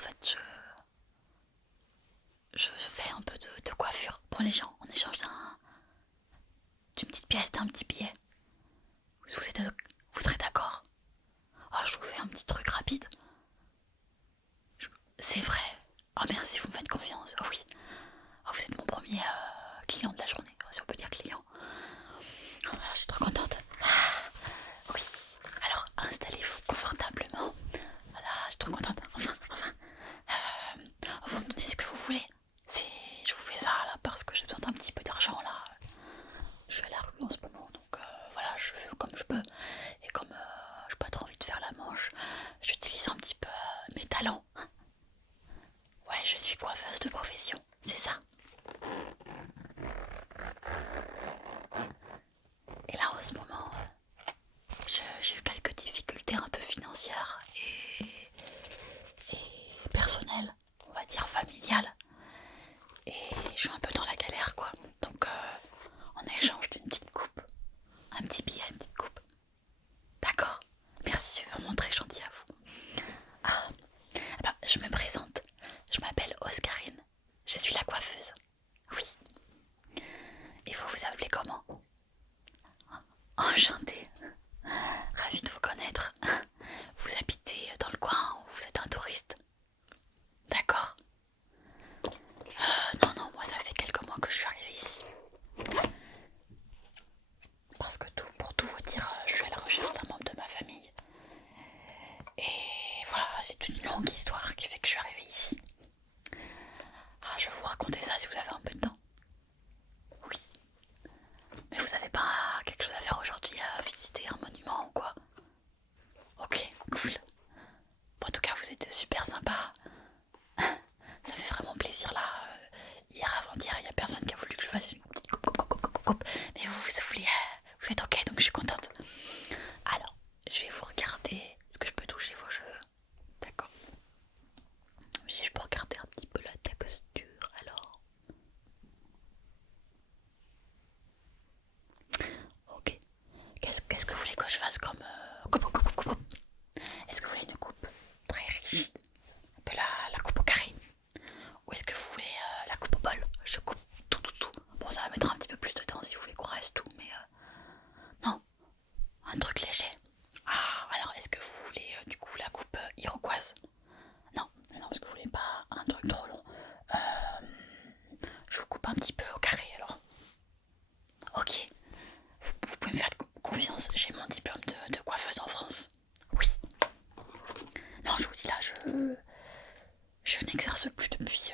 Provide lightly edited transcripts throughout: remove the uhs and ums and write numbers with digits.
fait, je fais un peu de coiffure pour les gens en échange d'une petite pièce, d'un petit billet. Vous serez d'accord? Oh, je vous fais un petit truc rapide. C'est vrai. Oh merci, vous me faites confiance. Oh oui. Oh, vous êtes mon premier client de la journée, si on peut dire client. Oh, je suis trop contente. Oui. Alors, installez-vous confortablement. Voilà, je suis trop contente. Enfin. Vous me donnez ce que vous voulez. Je vous fais ça là parce que j'ai besoin d'un petit peu d'argent là. Je suis à la rue en ce moment, donc voilà, je fais comme je peux. Et comme j'ai pas trop envie de faire la manche, j'utilise un petit peu mes talents. Ouais, je suis coiffeuse de profession, c'est ça. Et là en ce moment, j'ai eu quelques difficultés un peu financières et personnelles, on va dire familiales. Et je suis un peu dans la galère quoi. Donc en échange d'une petite coupe, un petit billet, une petite coupe. D'accord? Merci, c'est vraiment très gentil à vous. Ah, eh ben, je me présente. Je m'appelle Oscarine. Je suis la coiffeuse. Oui. Et vous vous appelez comment? Enchantée. Ravie de vous connaître. Vous habitez dans le coin ou vous êtes un touriste? D'accord. Non, moi ça fait quelques mois que je suis arrivée ici. Parce que pour tout vous dire, je suis à la recherche d'un membre de ma famille. Et voilà, c'est une longue histoire qui fait que je suis arrivée ici. Ah, je vais vous raconter ça si vous avez un peu de temps. Oui. Mais vous avez pas quelque chose à faire aujourd'hui, à visiter un monument ou quoi? Ok, cool. Bon, en tout cas, vous êtes super sympa. Ça fait vraiment plaisir là. Hier, avant-hier, il y a personne qui a voulu que je fasse une petite coupe. Mais vous voulez, vous êtes ok, donc je suis contente. Alors, je vais vous regarder. Est-ce que je peux toucher vos cheveux? D'accord. Si je peux regarder un petit peu la texture, alors. Ok. Qu'est-ce que vous voulez que je fasse comme coupe? Est-ce que vous voulez une coupe très riche, un peu la coupe au carré? Ou est-ce que vous voulez la coupe au bol? Je coupe tout. Bon, ça va mettre un petit peu plus de temps si vous voulez qu'on reste tout, mais non, un truc léger. Ah, alors est-ce que vous voulez du coup la coupe iroquoise? Non, parce que vous voulez pas un truc trop long. Je vous coupe un petit peu au carré alors. Ok, vous pouvez me faire confiance, j'ai mon diplôme de coiffeuse en France. Oui. Non, je vous dis là, je n'exerce plus depuis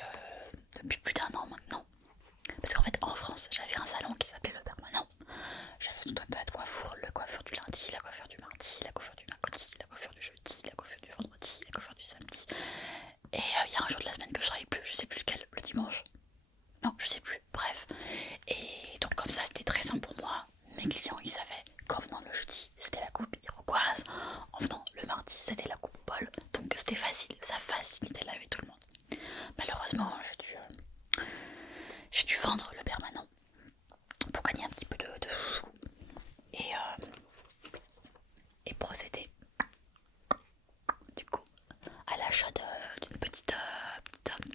plus d'un an maintenant. Parce qu'en fait, en France, j'avais un salon qui s'appelait Le Permanent. J'avais tout un tas de coiffures, le coiffeur du lundi, la coiffure du mardi, la coiffure du mercredi, la coiffure du jeudi, la coiffure du vendredi, la coiffure du samedi. Et il y a un jour de la semaine que je travaillais plus, je sais plus lequel, le dimanche. Non, je sais plus, bref. Et donc comme ça, c'était très simple pour moi. Mes clients, ils savaient qu'en venant le jeudi, c'était la coupe iroquoise. En venant le mardi, c'était la coupe bol. Donc c'était facile, ça facilitait la vie de tout le monde. Malheureusement, j'ai dû vendre le permanent pour gagner un petit peu de sous et procéder du coup à l'achat d'une petite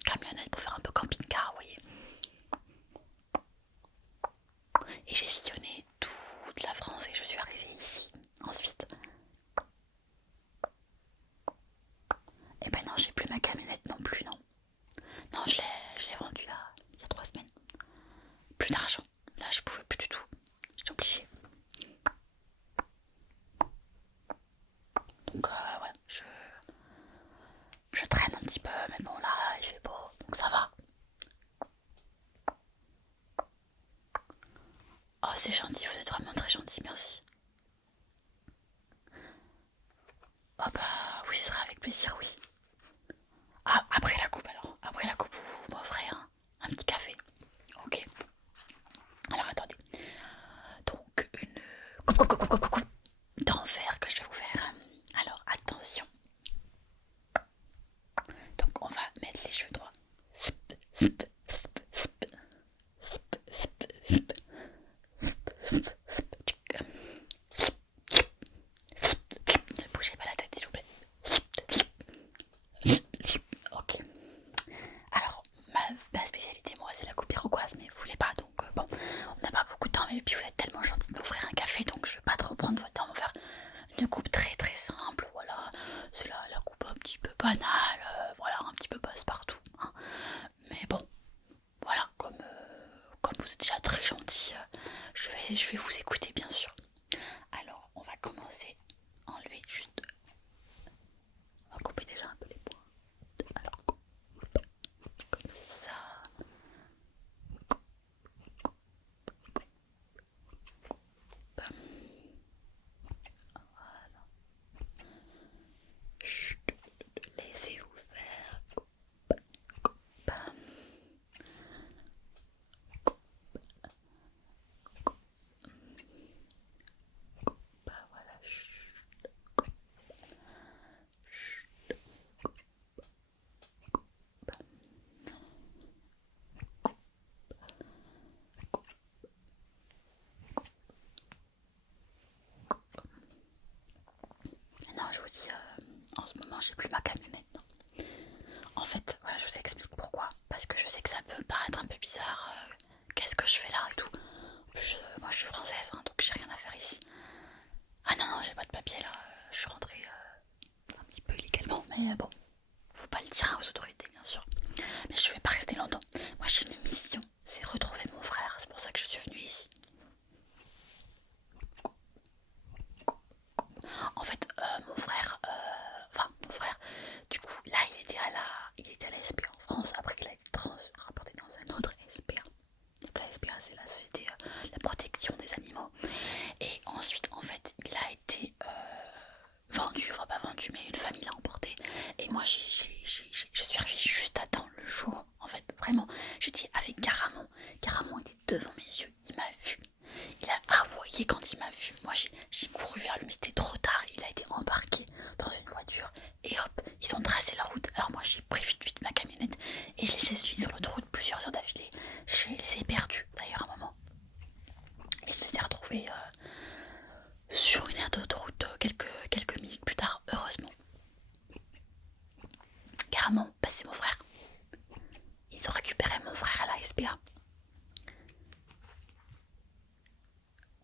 camionnette pour faire un peu camping-car, vous voyez. Et j'ai sillonné toute la France et je suis arrivée ici ensuite. Et ben non, j'ai plus ma camionnette non plus, non. Non, je l'ai vendue il y a 3 semaines. Plus d'argent. Là, je pouvais plus du tout. J'étais obligée. Donc voilà, je traîne un petit peu, mais bon là, il fait beau, donc ça va. Oh, c'est gentil, vous êtes vraiment très gentil, merci. Oh bah oui, ce sera avec plaisir, oui. Ah, après la coupe alors. Après la coupe, vous m'offrez un petit café. Ok. Alors attendez. Donc une coupe d'enfer que je vais vous faire. Alors attention. Donc on va mettre les cheveux droits. Ne bougez pas la tête s'il vous plaît. Ok. banal, voilà, un petit peu passe-partout, hein. Mais bon, voilà, comme vous êtes déjà très gentil, je vais vous écouter bien sûr. Alors, on va commencer à enlever juste. On va couper déjà un peu les points. Alors, comme ça. Voilà. Chut, laissez-vous faire. Bam. Bah voilà. Non, je vous dis, en ce moment, j'ai plus ma camionnette. Non. En fait, voilà, je vous explique pourquoi. Parce que je sais que ça peut paraître un peu bizarre. Qu'est-ce que je fais là et tout. En plus, moi, je suis française, hein, donc j'ai rien à faire ici. Ah non, non, j'ai pas de papier là. Je suis rentrée un petit peu illégalement, mais bon, faut pas le dire aux autorités, bien sûr. Mais je vais pas rester longtemps. Moi, j'ai une mission, c'est retrouver mon frère. C'est pour ça que je suis venue ici. En fait, mon frère, du coup, là, il était à la SPA en France. Après, il a été rapporté dans un autre SPA. Donc la SPA, c'est la société, la protection des animaux. Et ensuite, en fait, il a été vendu, enfin pas vendu, mais une famille l'a emporté. Et moi, je suis arrivée juste à temps le jour. En fait, vraiment, j'étais avec Garamond. Garamond était devant mes yeux, il m'a vu. Il a aboyé quand il m'a vu. Moi, j'ai couru vers lui, mais c'était trop tard. Il a été embarqué dans une voiture. Et hop, ils ont tracé la route. Alors moi, j'ai pris vite ma camionnette et je les ai suivis sur l'autoroute plusieurs heures d'affilée. Je les ai perdus, d'ailleurs, à un moment. Et je les ai retrouvés sur une aire d'autoroute quelques minutes plus tard, heureusement. Carrément, bah, c'est mon frère. Ils ont récupéré mon frère à la SPA.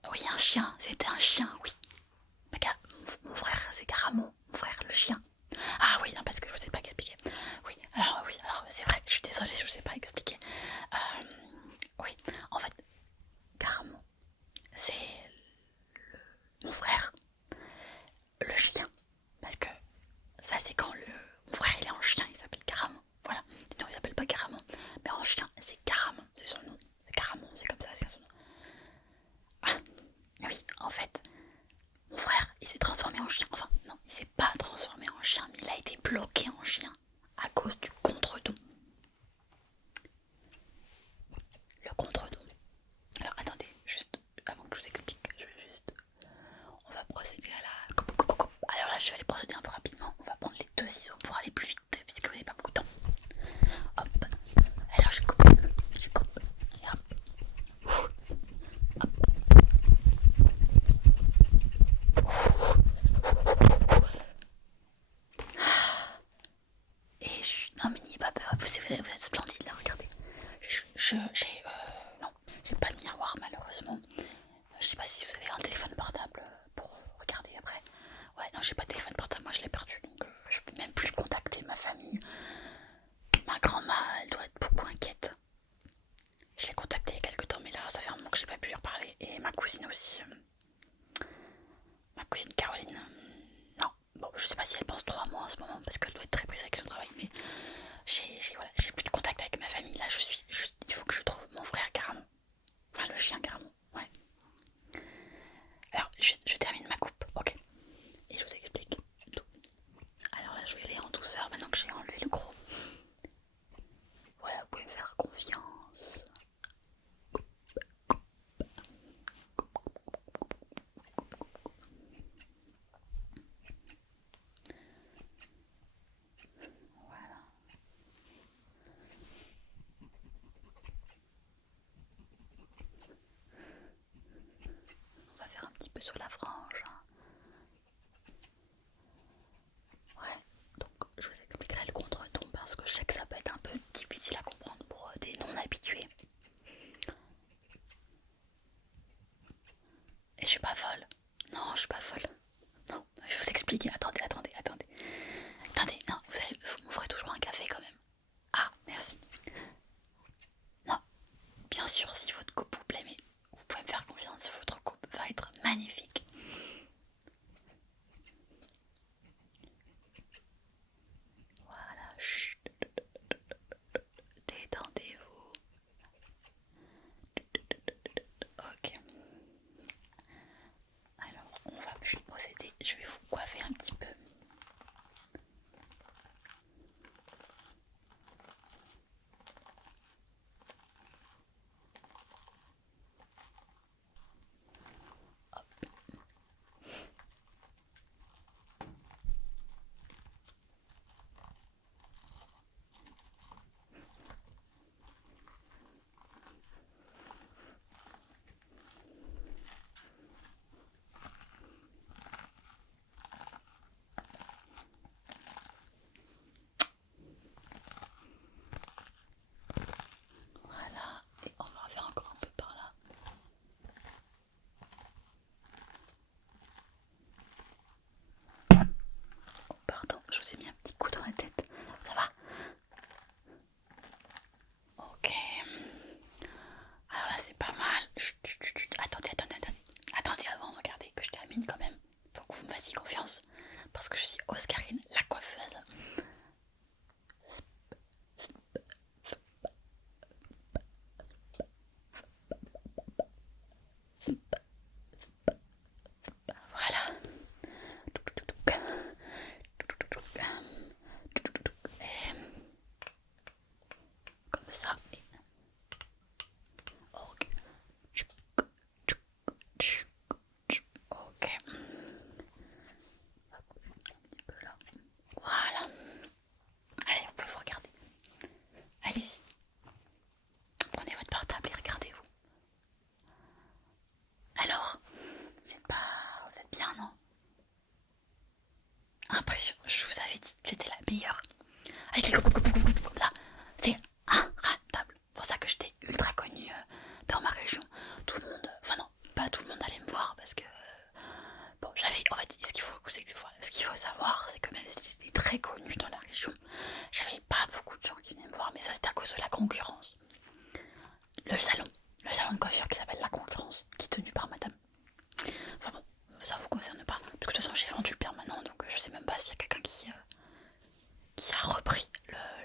Oui, un chien, c'était un chien, oui. Mon frère, c'est Garamond, mon frère, le chien. Ah oui, non, parce que je ne sais pas expliquer. Oui, alors c'est vrai, je suis désolée, je ne sais pas expliquer. Oui, en fait, Garamond, c'est mon frère, le chien. Parce que ça, c'est quand mon frère il est en chien, il s'appelle Garamond. Voilà, sinon il s'appelle pas Garamond, mais en chien, c'est Garamond, c'est son nom. Garamond, c'est comme ça, c'est son nom. Ah, oui, en fait, mon frère, il s'est transformé en chien. Enfin, non, il s'est pas transformé en chien, mais il a été bloqué en chien à cause du contre-dos. Le contre-dos. Alors, attendez, juste avant que je vous explique, on va procéder à la coupe. Alors là, je vais aller procéder un peu rapidement. On va prendre les deux ciseaux pour aller plus vite, puisque vous n'avez pas beaucoup de temps. Hop. Alors, je coupe. Et hop. Et non, mais n'ayez pas peur. Vous êtes splendide là, regardez. Non, j'ai pas de miroir malheureusement. Je sais pas si vous avez un téléphone portable pour regarder après. Ouais, non, j'ai pas de téléphone portable, moi je l'ai perdu, donc je peux même plus contacter ma famille. Ma grand-mère, elle doit être beaucoup inquiète. Je l'ai contactée il y a quelques temps, mais là, ça fait un moment que j'ai pas pu lui reparler. Et ma cousine aussi. Ma cousine Caroline. Non, bon, je sais pas si elle pense trop à moi en ce moment, parce qu'elle doit être très prise avec son travail, mais j'ai plus de contact avec ma famille. Là, il faut que je trouve mon allez-y. Prenez votre portable et regardez-vous. Alors, vous êtes bien, non? Impressionnant, je vous avais dit que j'étais la meilleure. Avec les comme ça, c'est inratable. C'est pour ça que j'étais ultra connue dans ma région. Tout le monde, enfin non, pas tout le monde allait me voir parce que bon, j'avais, en fait, ce qu'il faut savoir, c'est que même si j'étais très connue dans la région, j'avais pas beaucoup de gens qui venaient me voir, mais ça c'était à cause de la concurrence. Le salon de coiffure qui s'appelle La Concurrence, qui est tenu par madame. Enfin bon, ça vous concerne pas, parce que de toute façon j'ai vendu le permanent, donc je sais même pas s'il y a quelqu'un qui a repris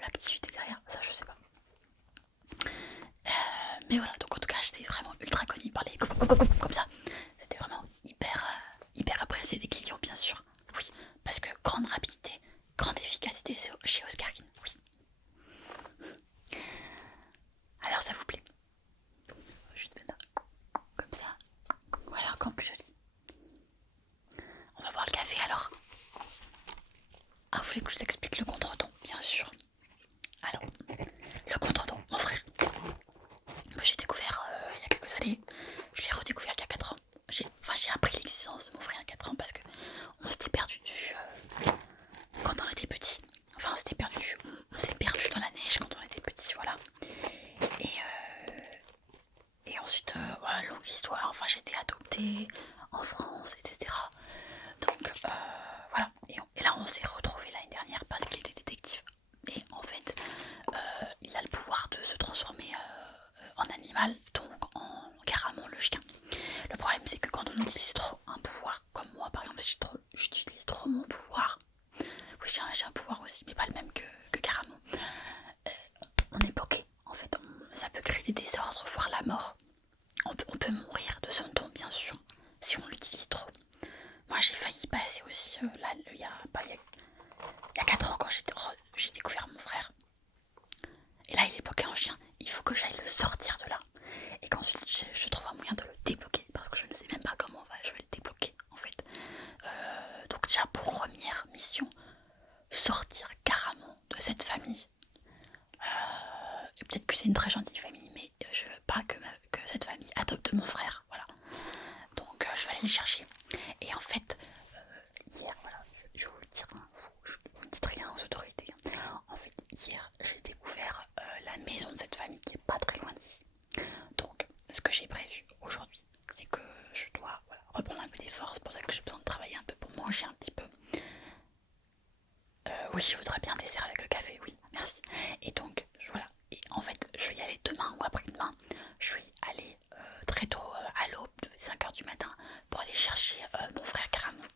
l'activité derrière, ça je sais pas. Mais voilà, donc en tout cas j'étais vraiment ultra connue par les comme ça. C'était vraiment hyper apprécié des clients bien sûr. Oui, parce que grande rapidité, grande efficacité chez Oscarine, oui. Alors ça vous plaît? Juste mettre comme ça. Voilà, encore plus joli. On va boire le café alors. Ah, vous voulez que je vous explique le contretemps? Bien sûr. Alors, le contretemps, mon frère, que j'ai découvert il y a quelques années, je l'ai redécouvert il y a 4 ans. J'ai appris l'existence de mon frère il y a 4 ans parce que on s'était perdu de vue quand on était petit. Enfin, on s'était perdu de vue. On s'est perdu dans la neige quand on était petit, voilà. Et ensuite, voilà, longue histoire. Enfin, j'ai été adoptée en France, etc. Donc, voilà. Et là, on s'est retrouvés l'année dernière parce qu'il était détective. Et en fait, il a le pouvoir de se transformer en animal, donc en Caramon le chien. Le problème c'est que quand on utilise trop un pouvoir, comme moi par exemple, j'utilise trop mon pouvoir. Oui, j'ai un pouvoir aussi, mais pas le même que Caramon. On est bloqué, en fait, ça peut créer des désordres, voire la mort. On peut mourir de son don, bien sûr, si on l'utilise trop. Moi j'ai failli passer aussi, là, il y a 4 ans quand j'ai découvert mon frère. Et là il est bloqué en chien, il faut que j'aille le sortir de là. Et qu'ensuite je trouve un moyen de le débloquer, parce que je ne sais même pas comment je vais le débloquer en fait. Donc déjà première mission, sortir Caramon de cette famille. Et peut-être que c'est une très gentille famille, mais je veux pas que cette famille adopte mon frère, voilà. Donc je vais aller le chercher. Et en fait, hier, voilà, je vais vous le dire, hein, vous ne dites rien aux autorités. En fait, hier, j'ai découvert la maison de cette famille qui est pas très loin d'ici. Donc, ce que j'ai prévu aujourd'hui, c'est que je dois reprendre un peu des forces. C'est pour ça que j'ai besoin de travailler un peu pour manger un petit peu. Oui, je voudrais bien un dessert avec le café, oui, merci. Et donc, voilà. Et en fait, je vais y aller demain ou après-demain. Je vais y aller très tôt à l'aube, de 5h du matin, pour aller chercher mon frère Caramon.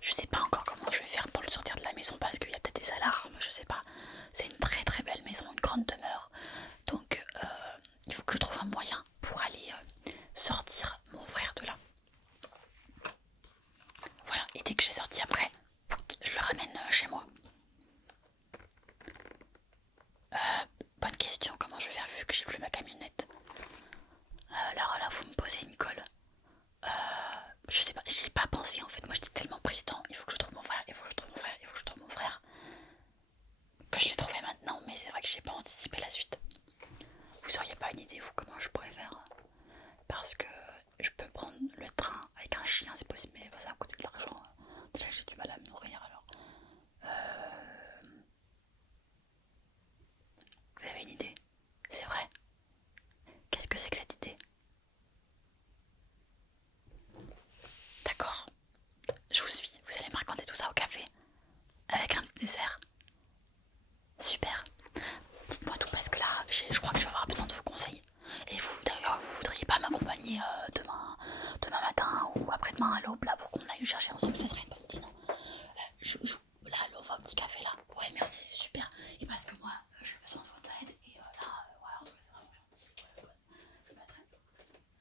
Je sais pas encore comment je vais faire pour le sortir de la maison parce qu'il y a peut-être des alarmes, je sais pas. C'est une très très belle maison, une grande demeure. Donc il faut que je trouve un moyen pour aller sortir mon frère de là. Voilà, et dès que j'ai sorti après, je le ramène chez moi. Bonne question, comment je vais faire vu que j'ai plus ma camionnette? Alors là, vous me posez une colle. Je sais pas, j'y ai pas pensé en fait. Moi j'étais tellement prise dans il faut que je trouve mon frère, il faut que je trouve mon frère, il faut que je trouve mon frère, que je l'ai trouvé maintenant, mais c'est vrai que j'ai pas anticipé la suite. Vous auriez pas une idée vous comment je pourrais faire? Parce que je peux prendre le train avec un chien, c'est possible, mais ça va me coûter de l'argent. Déjà j'ai du mal à me nourrir alors. Vous avez une idée? C'est vrai? Qu'est-ce que c'est que cette idée? D'accord, je vous suis. Vous allez me raconter tout ça au café avec un petit dessert. Super. Dites-moi tout parce que là, je crois que je vais avoir besoin de vos conseils. Et vous, d'ailleurs, vous voudriez pas m'accompagner demain matin ou après-demain à l'aube là pour qu'on aille le chercher ensemble? Ça serait une bonne idée, non? Là, on va au petit café là. Ouais, merci, c'est super. Et parce que moi,